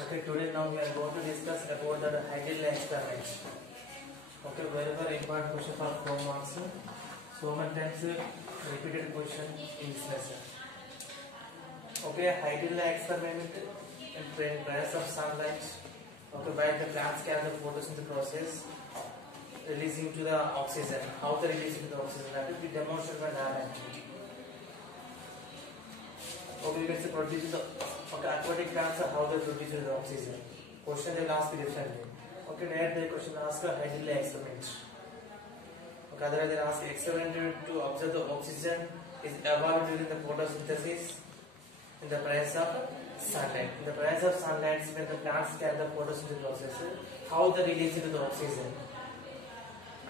Okay, today now we are going to discuss about the Heidelberg experiment. Okay, very very important question for 4 marks. So many times repeated question in this lesson. Okay, Heidelberg experiment in presence of sunlight. Okay, while the plants carry the photosynthesis process, releasing to the oxygen. How they release to the oxygen? That will be demonstrated by lab activity. Okay, you can say produce the aquatic plants how they produce the oxygen. Question they will ask differently. Okay, there the question ask a Heidelberg experiment. Okay, otherwise they ask experiment to observe the oxygen is evolved during the photosynthesis in the presence of sunlight. In the presence of sunlight, when the plants carry the photosynthesis process, how they release into the oxygen.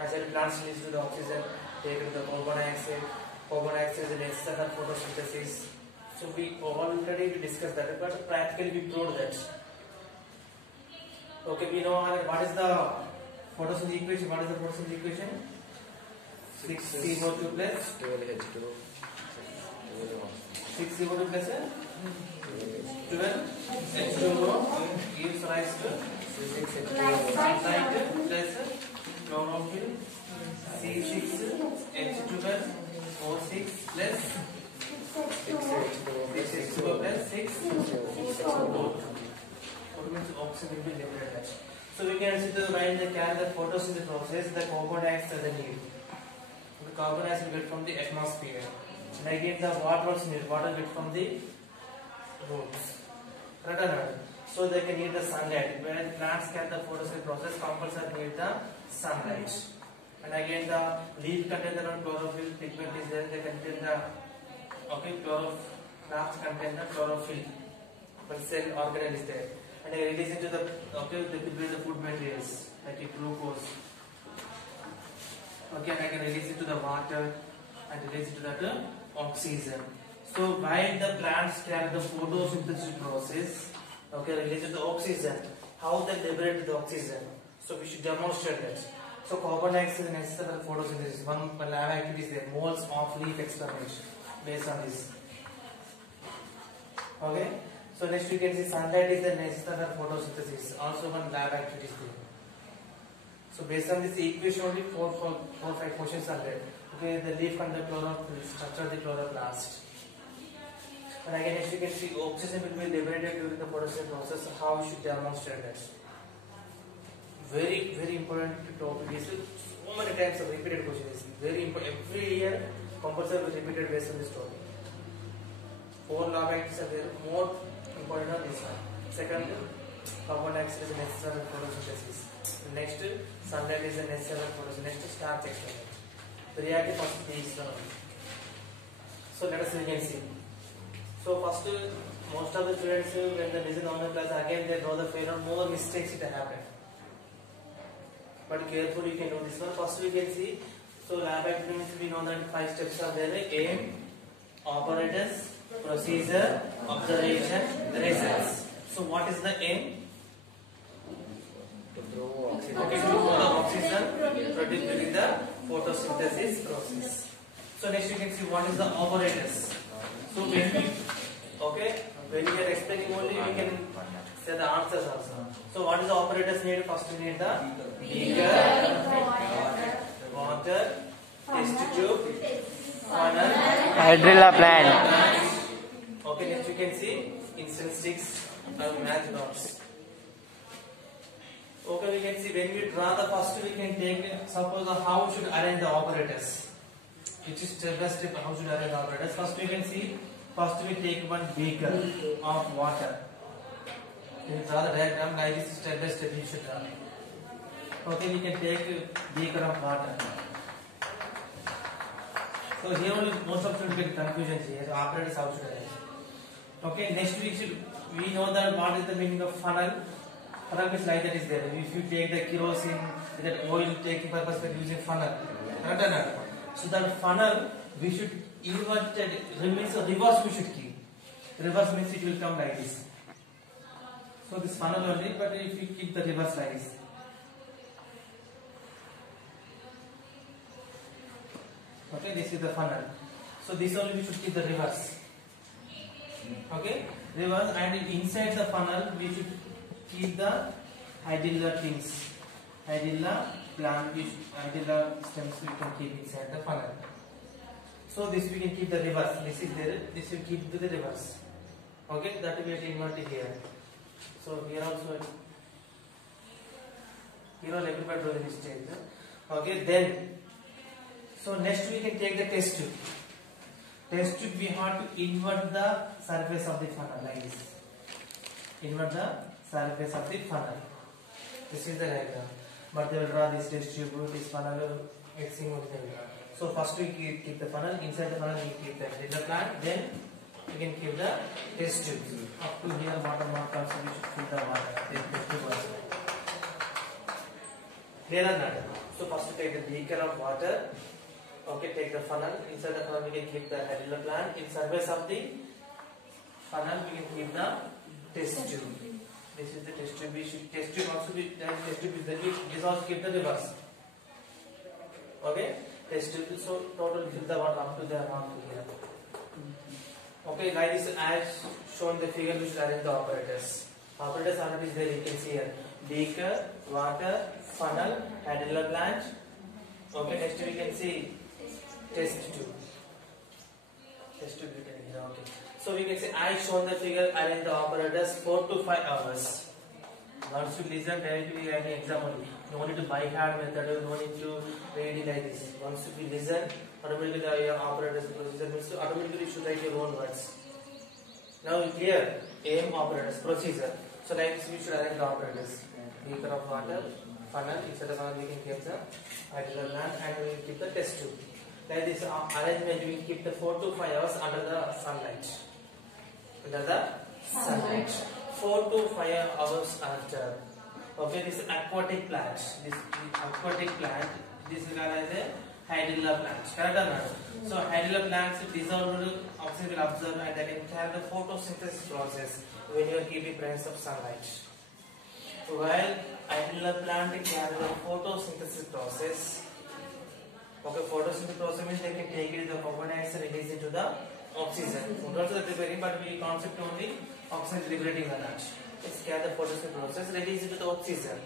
As the plants release to the oxygen, they take the carbon dioxide. Carbon dioxide is necessary for photosynthesis. So we already discussed that, but practically we proved that. Okay, we know what is the photosynthesis equation. What is the photosynthesis equation? 6CO2 plus 12H2. 6CO2 plus 12H2O gives rise to sunlight plus chlorophyll C6H2 plus O6 plus 6H2O plus 6O2. What means oxygen will be liberated. So we can see the while they carry the photosynthesis process, the carbon dioxide they need. The carbon dioxide get from the atmosphere. And again the water also need. Water get from the roots. Right? So they can need the sunlight. When plants carry the photosynthesis process, compulsory need the sunlight. And again the leaf contain the chlorophyll pigment is there. They contain the plants contain the chlorophyll. But cell organelle is there. And they release into the they prepare the food materials like glucose. Okay, and I can release it to the water and release it to that oxygen. So while the plants carry the photosynthesis process, release the oxygen. How they liberate the oxygen? So we should demonstrate that. So carbon dioxide is necessary for photosynthesis. One lab activity is there. Moles of leaf experiment based on this. Okay. So next we can see sunlight is the necessary for photosynthesis. Also one lab activity is there. So based on this equation only 4-5 questions are there. Okay, the leaf and the chlorophyll structure the chloroplast. And again next you can see oxygen will be liberated during the photosynthesis process. How we should demonstrate that? Very very important topic is so many times of repeated questions. Very important. Every year compulsory will repeated based on this topic. 4 lab activities are there. More important on this one. Second, carbon dioxide is necessary for photosynthesis. Next, sunlight is necessary for photosynthesis. Next, starch experiment. The reactive first is so let us again see. So first, most of the students when they listen on the class again they draw the failure. More mistakes it happen. But carefully you can know this one. First we can see. So lab activities we know that 5 steps are there. Aim, operators, procedure, observation, results. So what is the aim? To grow oxygen. Okay, to grow the oxygen produced during the photosynthesis process. So next you can see what is the operators. So when we are explaining only we can say the answers also. So what is the operators need? First we need the beaker, water, test tube, funnel, Hydrilla plant. Okay, next you can see instant sticks and match dots. Okay, we can see when we draw the first we can take suppose how we should arrange the operators. Which is step by step how should arrange the operators. First we can see first we take one beaker of water. You draw the diagram like this step by step you should draw. Okay, we can take beaker of water. So here only most of students get confusion here. So operators how should arrange. Okay, next we know that what is the meaning of funnel. Funnel means like that is there. If you take the kerosene, that oil taking purpose for using funnel. So that funnel we should inverted means reverse we should keep. Reverse means it will come like this. So this funnel only, but if you keep the reverse like this. Okay, this is the funnel. So this only we should keep the reverse. Okay, reverse, and inside the funnel we should keep the hydrilla things, hydrilla plant, hydrilla stems we can keep inside the funnel. So this we can keep the reverse. This is there. This will keep to the reverse. Okay, that we have to invert it here. So here also, here all everybody do the mistake. Okay, then so next we can take the test tube. Test tube we have to invert the surface of the funnel like this. Invert the surface of the funnel. This is the diagram. But they will draw this test tube, this funnel, everything will be. So first we keep the funnel. Inside the funnel we keep the plant. Then we can keep the test tube. Up to here water mark also we should fill the water. Test tube also. Clear or not? So first take the beaker of water. Okay, take the funnel. Inside the funnel we can keep the hydrilla plant. In surface of the funnel we can keep the test tube. This is the test tube. We should test tube also be test tube is the this also keep the reverse. Okay, test tube. So total fill the water up to the amount here. Okay, like this as shown in the figure, we should arrange the operators. Operators already is there. You can see here: beaker, water, funnel, hydrilla plant. Okay, next we can see test tube. Test tube we can hear. Okay. So we can say I shown the figure, arrange the operators 4 to 5 hours. Once you listen directly we have an exam only. No need to by hand method, no need to read it like this. Once you listen, automatically the operators procedure means automatically you should write your own words. Now clear aim operators procedure. So like this we should arrange the operators. Beaker of water, funnel, inside the funnel we can keep the hydrilla plant and we will keep the test tube. Like this arrangement we will keep the 4 to 5 hours under the sunlight. Under the sunlight. 4 to 5 hours after. Okay, this aquatic plant. This aquatic plant. This is called as a hydrilla plant. Correct or not? So hydrilla plants dissolved oxygen will absorb and they can carry the photosynthesis process when you are keeping presence of sunlight. While hydrilla plant carry the photosynthesis process. Okay, photosynthesis process means they can take it the carbon dioxide and release it to the oxygen. Also that is very, but we concept only oxygen liberating the that. It's carry the photosynthesis process, release it to the oxygen.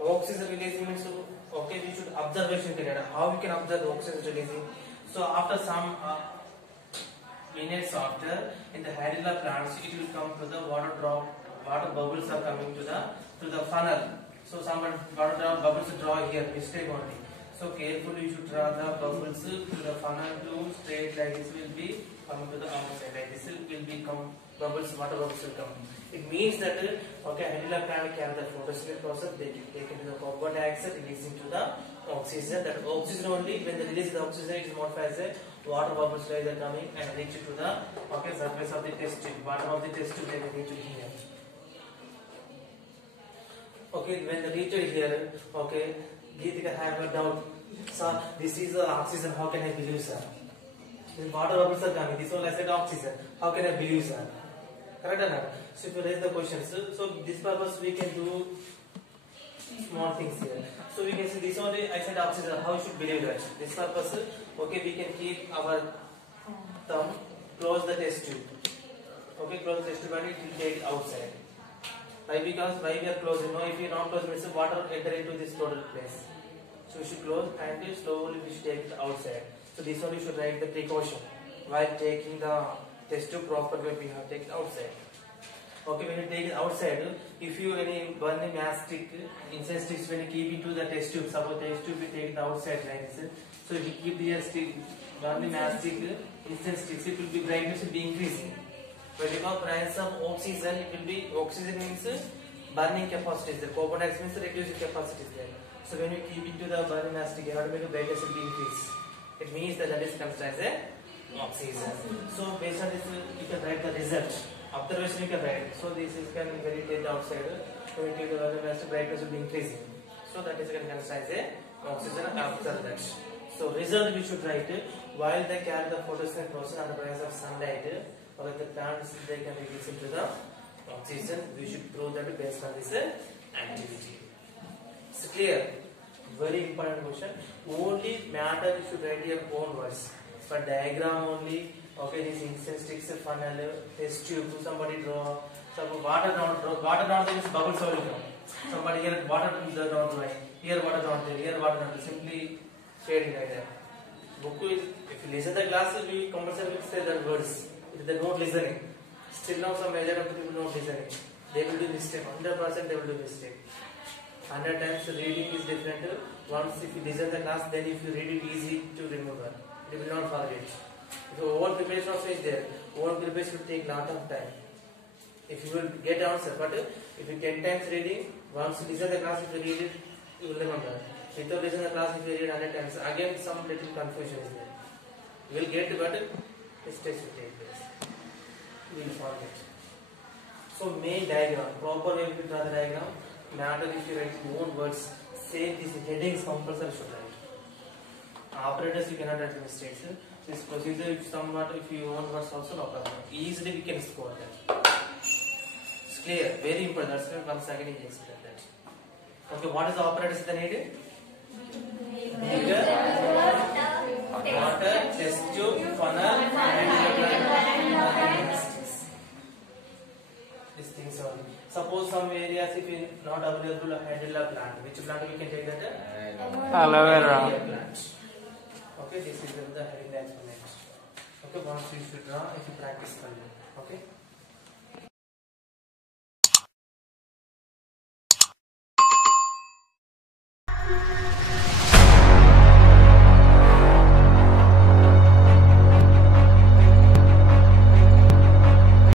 Oxygen releasing means okay, we should observation period. How we can observe the oxygen releasing? So after some minutes after in the hydrilla plants, it will come to the water drop. Water bubbles are coming to the funnel. So some water drop bubbles draw here. Mistake only. So carefully you should draw the bubbles to the funnel to straight like this will be coming to the outside like this will be bubbles, water bubbles will come. It means that okay, hydrilla plant carry the photosynthesis process, they take into the carbon dioxide releasing to the oxygen. That oxygen only when they release the oxygen it is modified as a water bubbles like that coming and reach to the okay surface of the test tube. Bottom of the test tube they reach here. Okay, when they reach here, okay. Geetika have a doubt. Sir, this is the oxygen. How can I believe, sir? The water bubbles are coming. This one I said oxygen. How can I believe, sir? Correct or not? So if you raise the questions, so this purpose we can do small things here. So we can see this only I said oxygen. How you should believe that? This purpose, okay, we can keep our thumb, close the test tube. Okay, close the test tube and it will take outside. Why? Because why we are closing? No, if you not close, means water enter into this total place. So we should close and slowly we should take it outside. So this one you should write the precaution while taking the test tube properly. We have to take it outside. Okay, when you take it outside, if you any burning mastic inside sticks when you keep into the test tube, suppose test tube we take it outside like this. So if you keep the stick burning mastic inside sticks, it will be brightness will be increasing. When you have presence of oxygen, it will be oxygen means burning capacity is there. Carbon dioxide means reducing capacity is there. So when you keep into the burning mastic, automatically brightness will be increased. It means that is considered as a oxygen. So based on this, you can write the result. Observation you can write. So this is can very take outside. When you keep the burning mastic, brightness will be increasing. So that is considered as a oxygen after that. So result we should write while they carry the photosynthesis process under presence of sunlight. Or the plants they can release into the oxygen. We should prove that based on this activity. It's clear. Very important question. Only matter you should write your own words. For diagram only. Okay, this incense sticks, funnel, test tube. Somebody draw. Some water down there is bubble solution. Somebody here water the down the line, here water down there, here water down there, simply shading like that. Book is, if you listen the class, we compulsory say the words. If they not listening, still now some major of the people not listening. They will do mistake. 100% they will do mistake. 100 times reading is different. Once if you listen the class, then if you read it easy to remember. You will not forget. If your own preparation also is there, own preparation will take lot of time. If you will get answer, but if you 10 times reading, once you listen the class, if you read it, you will remember. If you listen the class, if you read 100 times, again some little confusion is there. You will get, but mistakes will take place. You will forget. So main diagram, proper way to draw the diagram. Matter if you write your own words, same this headings compulsory should write. Operators you cannot write mistakes. This procedure if somewhat if you own words also no problem. Easily we can score that. It's clear, very important. That's why 1 second you explain that. Okay, what is the operators they needed? Bigger, water, test tube, funnel, and these things are. Suppose some areas if you not available a hydrilla plant, which plant we can take that? Aloe vera. Plant. Okay, this is the hydrilla experiment. Okay, once you should draw, if you practice for you. Okay.